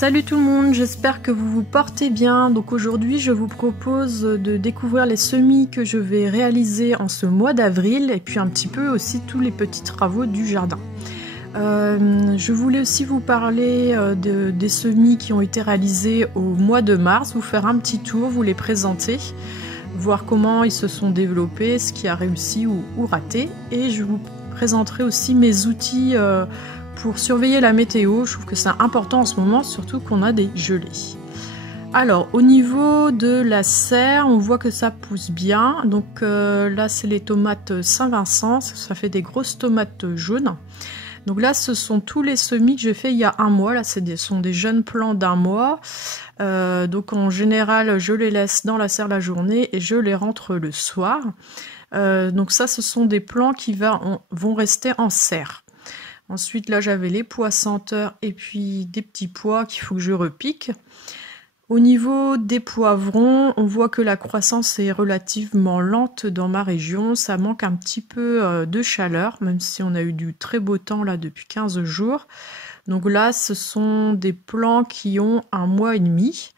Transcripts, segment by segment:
Salut tout le monde, j'espère que vous vous portez bien. Donc aujourd'hui je vous propose de découvrir les semis que je vais réaliser en ce mois d'avril et puis un petit peu aussi tous les petits travaux du jardin. Je voulais aussi vous parler des semis qui ont été réalisés au mois de mars, vous faire un petit tour, vous les présenter, voir comment ils se sont développés, ce qui a réussi ou raté, et je vous présenterai aussi mes outils pour surveiller la météo. Je trouve que c'est important en ce moment, surtout qu'on a des gelées. Alors au niveau de la serre, on voit que ça pousse bien. Donc là c'est les tomates Saint-Vincent, ça fait des grosses tomates jaunes. Donc là ce sont tous les semis que j'ai fait il y a un mois. Là ce sont des jeunes plants d'un mois. Donc en général je les laisse dans la serre la journée et je les rentre le soir. Donc ça ce sont des plants qui vont rester en serre. Ensuite, là, j'avais les pois senteurs et puis des petits pois qu'il faut que je repique. Au niveau des poivrons, on voit que la croissance est relativement lente dans ma région. Ça manque un petit peu de chaleur, même si on a eu du très beau temps là depuis 15 jours. Donc là, ce sont des plants qui ont un mois et demi,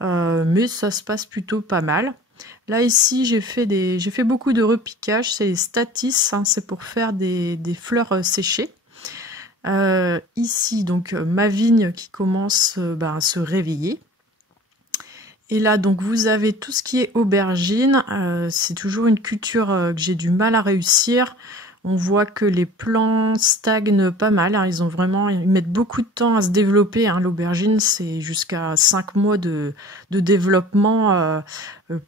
mais ça se passe plutôt pas mal. Là ici j'ai fait beaucoup de repiquage, c'est les statis, hein, c'est pour faire des fleurs séchées. Ici donc ma vigne qui commence à se réveiller, et là donc vous avez tout ce qui est aubergine. C'est toujours une culture que j'ai du mal à réussir. On voit que les plants stagnent pas mal, hein. Ils mettent beaucoup de temps à se développer, hein. L'aubergine c'est jusqu'à 5 mois de développement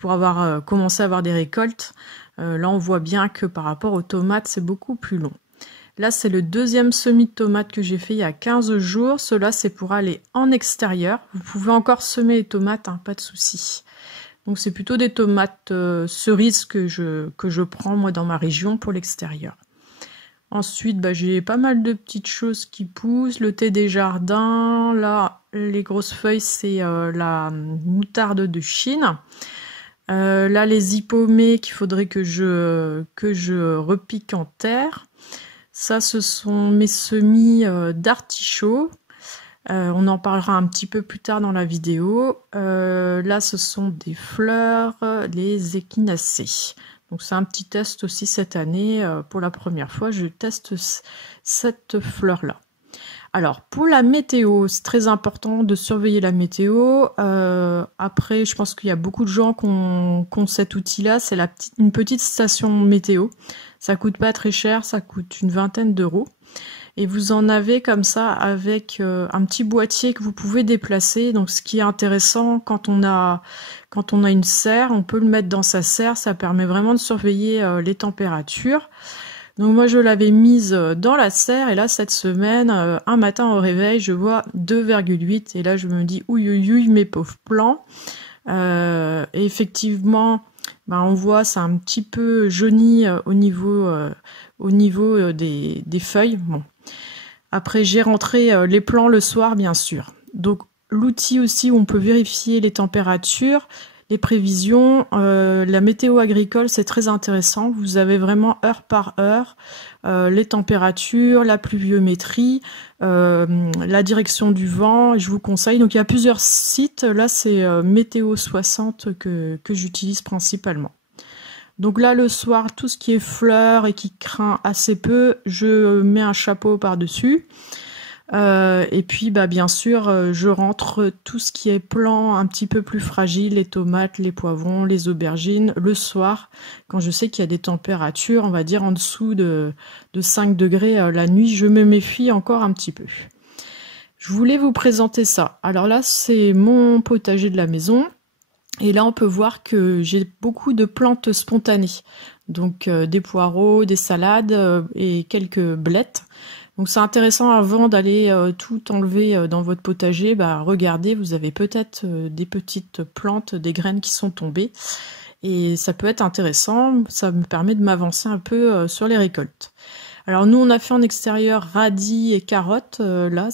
pour avoir commencé à avoir des récoltes. Là on voit bien que par rapport aux tomates c'est beaucoup plus long. Là, c'est le deuxième semis de tomates que j'ai fait il y a 15 jours. Cela, c'est pour aller en extérieur. Vous pouvez encore semer les tomates, hein, pas de souci. Donc, c'est plutôt des tomates cerises que je prends, moi, dans ma région pour l'extérieur. Ensuite, j'ai pas mal de petites choses qui poussent. Le thé des jardins. Là, les grosses feuilles, c'est la moutarde de Chine. Là, les hippomées qu'il faudrait que je repique en terre. Ça, ce sont mes semis d'artichauts. On en parlera un petit peu plus tard dans la vidéo. Là, ce sont des fleurs, les échinacées. Donc, c'est un petit test aussi cette année. Pour la première fois, je teste cette fleur-là. Alors, pour la météo, c'est très important de surveiller la météo. Après, je pense qu'il y a beaucoup de gens qui ont cet outil-là. C'est une petite station météo. Ça coûte pas très cher, ça coûte une vingtaine d'euros. Et vous en avez comme ça avec un petit boîtier que vous pouvez déplacer. Donc, ce qui est intéressant quand on a une serre, on peut le mettre dans sa serre. Ça permet vraiment de surveiller les températures. Donc moi je l'avais mise dans la serre, et là cette semaine, un matin au réveil, je vois 2,8, et là je me dis ouïe mes pauvres plants. Et effectivement, on voit c'est un petit peu jauni au niveau des feuilles. Bon. Après j'ai rentré les plants le soir bien sûr. Donc l'outil aussi où on peut vérifier les températures, les prévisions, la météo agricole, c'est très intéressant. Vous avez vraiment heure par heure les températures, la pluviométrie, la direction du vent. Je vous conseille. Donc il y a plusieurs sites. Là c'est Météo 60 que j'utilise principalement. Donc là le soir, tout ce qui est fleurs et qui craint assez peu, je mets un chapeau par-dessus. Et puis bien sûr je rentre tout ce qui est plants un petit peu plus fragiles, les tomates, les poivrons, les aubergines, le soir quand je sais qu'il y a des températures on va dire en dessous de 5 degrés la nuit. Je me méfie encore un petit peu. Je voulais vous présenter ça. Alors là c'est mon potager de la maison, et là on peut voir que j'ai beaucoup de plantes spontanées, donc des poireaux, des salades et quelques blettes. Donc c'est intéressant, avant d'aller tout enlever dans votre potager, regardez, vous avez peut-être des petites plantes, des graines qui sont tombées. Et ça peut être intéressant, ça me permet de m'avancer un peu sur les récoltes. Alors nous on a fait en extérieur radis et carottes, là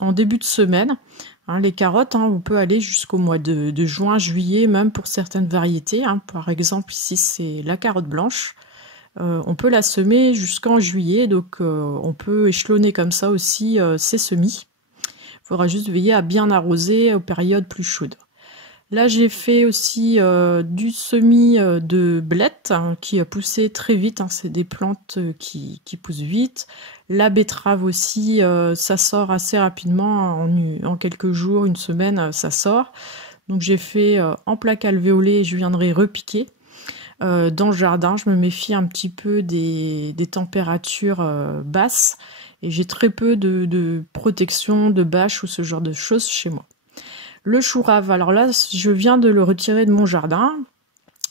en début de semaine. Hein, les carottes, on peut aller jusqu'au mois de juin, juillet, même pour certaines variétés. Hein. Par exemple ici c'est la carotte blanche. On peut la semer jusqu'en juillet, donc on peut échelonner comme ça aussi ces semis. faudra juste veiller à bien arroser aux périodes plus chaudes. Là, j'ai fait aussi du semis de blettes qui a poussé très vite. C'est des plantes qui poussent vite. La betterave aussi, ça sort assez rapidement. En quelques jours, une semaine, ça sort. Donc j'ai fait en plaque alvéolée et je viendrai repiquer. Dans le jardin, je me méfie un petit peu des températures basses. Et j'ai très peu de protection, de bâches ou ce genre de choses chez moi. Le chou rave, alors là, je viens de le retirer de mon jardin.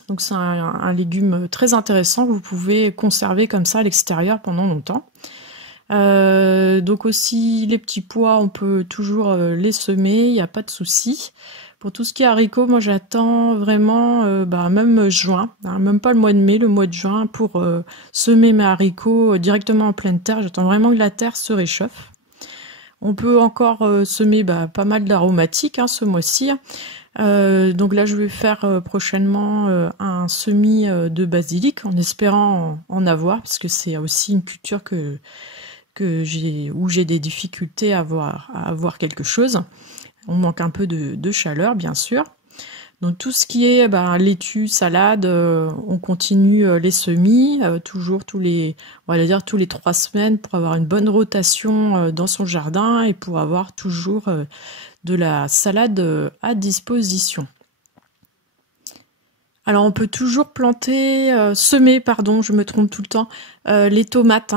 Donc c'est un légume très intéressant que vous pouvez conserver comme ça à l'extérieur pendant longtemps. Donc aussi les petits pois, on peut toujours les semer, il n'y a pas de souci. Pour tout ce qui est haricots, moi j'attends vraiment même juin, même pas le mois de mai, le mois de juin pour semer mes haricots directement en pleine terre. J'attends vraiment que la terre se réchauffe. On peut encore semer pas mal d'aromatiques ce mois-ci. Donc là, je vais faire prochainement un semis de basilic en espérant en avoir, parce que c'est aussi une culture où j'ai des difficultés à avoir quelque chose. On manque un peu de chaleur, bien sûr. Donc tout ce qui est laitue, salade, on continue les semis, toujours tous les 3 semaines pour avoir une bonne rotation dans son jardin et pour avoir toujours de la salade à disposition. Alors on peut toujours semer, je me trompe tout le temps, les tomates.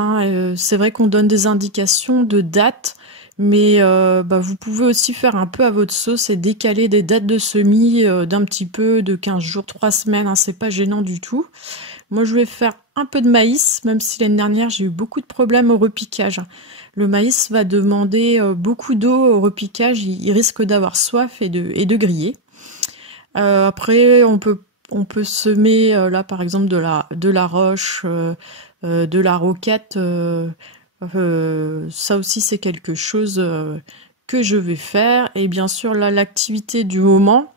C'est vrai qu'on donne des indications de date. Mais vous pouvez aussi faire un peu à votre sauce et décaler des dates de semis d'un petit peu, de 15 jours, 3 semaines, c'est pas gênant du tout. Moi je vais faire un peu de maïs, même si l'année dernière j'ai eu beaucoup de problèmes au repiquage. Le maïs va demander beaucoup d'eau au repiquage, il risque d'avoir soif et de griller. Après on peut semer là par exemple de la roche, de la roquette. Ça aussi c'est quelque chose que je vais faire. Et bien sûr là l'activité du moment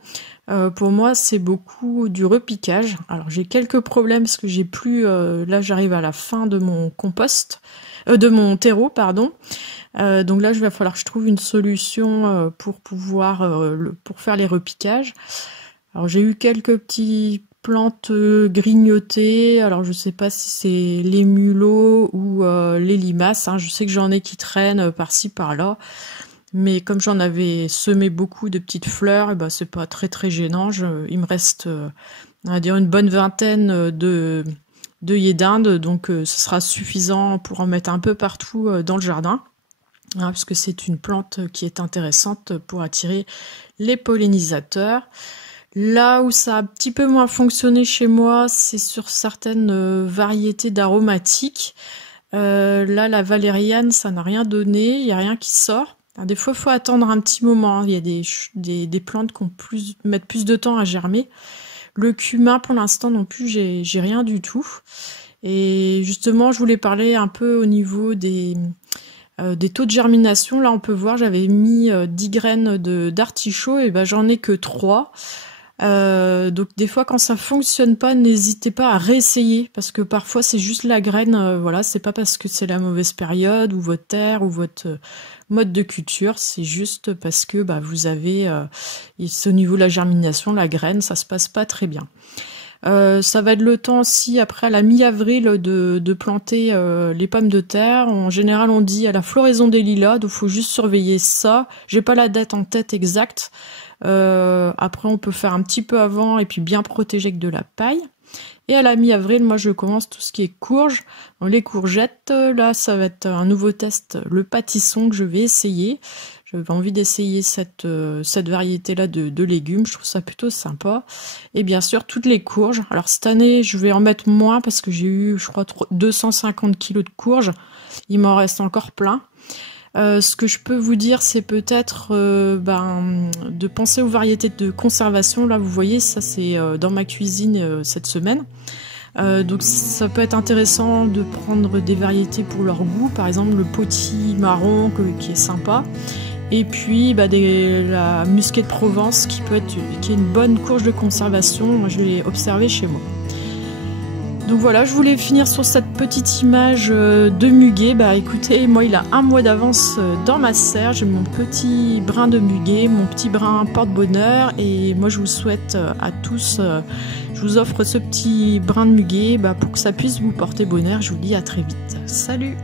pour moi c'est beaucoup du repiquage. Alors j'ai quelques problèmes parce que j'ai plus là j'arrive à la fin de mon compost, de mon terreau pardon. Donc là il va falloir que je trouve une solution pour pouvoir pour faire les repiquages. Alors j'ai eu quelques petits plantes grignotées, alors je sais pas si c'est les mulots ou les limaces, je sais que j'en ai qui traînent par-ci par-là, mais comme j'en avais semé beaucoup de petites fleurs, c'est pas très très gênant. Il me reste on va dire une bonne vingtaine d'œillets d'Inde, donc ce sera suffisant pour en mettre un peu partout dans le jardin, parce que c'est une plante qui est intéressante pour attirer les pollinisateurs. Là où ça a un petit peu moins fonctionné chez moi, c'est sur certaines variétés d'aromatiques. Là, la valériane, ça n'a rien donné, il n'y a rien qui sort. Alors, des fois, il faut attendre un petit moment. Il y a des plantes qui mettent plus de temps à germer. Le cumin, pour l'instant non plus, j'ai rien du tout. Et justement, je voulais parler un peu au niveau des taux de germination. Là, on peut voir, j'avais mis 10 graines d'artichaut et j'en ai que 3. Donc des fois quand ça fonctionne pas, n'hésitez pas à réessayer, parce que parfois c'est juste la graine, c'est pas parce que c'est la mauvaise période ou votre terre ou votre mode de culture, c'est juste parce que vous avez au niveau de la germination, la graine, ça se passe pas très bien. Ça va être le temps aussi après à la mi-avril de planter les pommes de terre. En général on dit à la floraison des lilas, donc faut juste surveiller ça. J'ai pas la date en tête exacte. Après on peut faire un petit peu avant et puis bien protéger avec de la paille. Et à la mi-avril, moi je commence tout ce qui est courges. Donc, les courgettes, là ça va être un nouveau test, le pâtisson que je vais essayer. J'avais envie d'essayer cette variété-là de légumes, je trouve ça plutôt sympa. Et bien sûr, toutes les courges. Alors cette année, je vais en mettre moins parce que j'ai eu, je crois, 250 kilos de courges. Il m'en reste encore plein. Ce que je peux vous dire, c'est peut-être de penser aux variétés de conservation. Là, vous voyez, ça c'est dans ma cuisine cette semaine. Donc ça peut être intéressant de prendre des variétés pour leur goût. Par exemple, le potimarron qui est sympa. Et puis la musquée de Provence qui est une bonne courge de conservation. Moi, je l'ai observé chez moi. Donc voilà, je voulais finir sur cette petite image de muguet. Bah écoutez, moi il a 1 mois d'avance dans ma serre. J'ai mon petit brin de muguet, mon petit brin porte-bonheur. Et moi je vous souhaite à tous, je vous offre ce petit brin de muguet pour que ça puisse vous porter bonheur. Je vous dis à très vite. Salut!